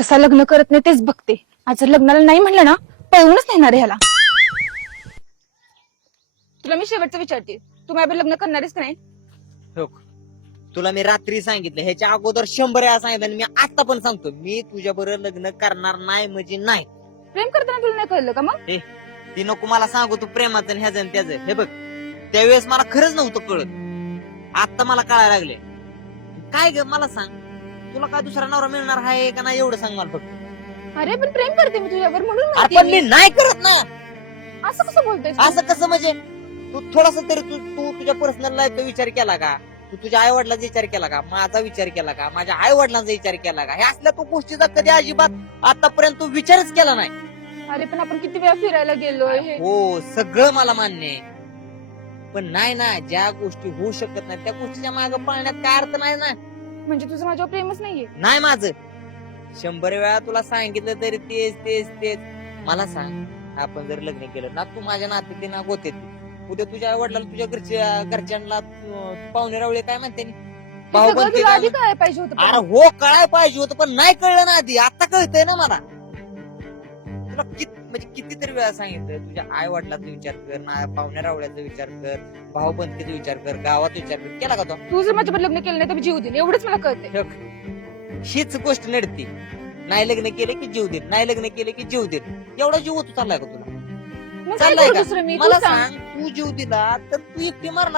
कसा लग्न करत नाही तेच बघते. आज जर लग्नाला नाही म्हणलं ना पळवूनच नेणार आहे ह्याला. तुला मी शेवटचं विचारते, तू माझ्याबरोबर लग्न करणारेस का नाही? हो. तुला मी रात्री सांगितलं, ह्याच्या अगोदर 100 वेळा सांगितलं आणि मी आता पण सांगतो, मी तुझ्या बरोबर लग्न करणार नाही म्हणजे नाही. प्रेम करताना तुला नाही कळलं का मग? ती नको मला सांगू तू प्रेमाचं आणि ह्याचं आणि त्याचं. हे बघ, त्यावेळेस मला खरंच नव्हतं कळत, आता मला कळायला लागले. काय ग मला सांग, तुला काय दुसरा नवरा मिळणार आहे का नाही एवढं सांग मला फक्त. अरे पण प्रेम करते मी तुझ्यावर म्हणून अरे म्हणते पण मी मी. नाही करत ना. असं कसं बोलतोय? असं कसं म्हणजे, तू थोडासा तरी तू तुझ्या पर्सनल लाईफचा विचार केला का? तू तुझ्या आई वडिलांचा विचार केला का? माझा विचार केला का? माझ्या आई वडिलांचा विचार केला का? हे असल्या तू गोष्टीचा कधी अजिबात आतापर्यंत तू विचारच केला नाही. अरे पण आपण किती वेळा फिरायला गेलोय हे. हो, सगळं मला मान्य आहे, पण नाही ना, ज्या गोष्टी होऊ शकत नाही त्या गोष्टीच्या मागे पाळण्यात काय अर्थ नाही ना. म्हणजे तुझं माझ्यावर प्रेमच नाहीये? नाही, माझं 100 वेळा तुला सांगितलं तरी तेच तेच तेच. मला सांग, आपण जर लग्न केलं ना, तू माझ्या नात्यातली ना गोते, उद्या तुझ्या वडिलांना तुझ्या घरच्यांना पाहुणे रावळे काय म्हणते, भाऊ सगळं बनते तुला काय आधी काय पाहिजे होतं अरे पण? हो, कळाय पाहिजे होतं पण नाही कळलं ना आधी. आता कळतंय ना मला. तुला म्हणजे कितीतरी वेळा सांगितलं, तुझ्या आई वडिलांचा विचार कर ना, पाहुण्या रावळ्याचा विचार कर, भाऊ बंदकीचा विचार कर, गावात विचार कर. केला का तो? तू जर माझ्याबरोबर लग्न केलं नाही तर मी जीव देईन, एवढंच मला कळतंय. हीच गोष्ट नडती. नाही लग्न केलं की जीव देत, नाही लग्न केलं की जीव देत. एवढा जीव होतो चाललाय का तुला? मग काय चाललाय करू का? दुसरं मी? तू मला सांग. सांग, तू जीव दिला तर तू एकटी मरणार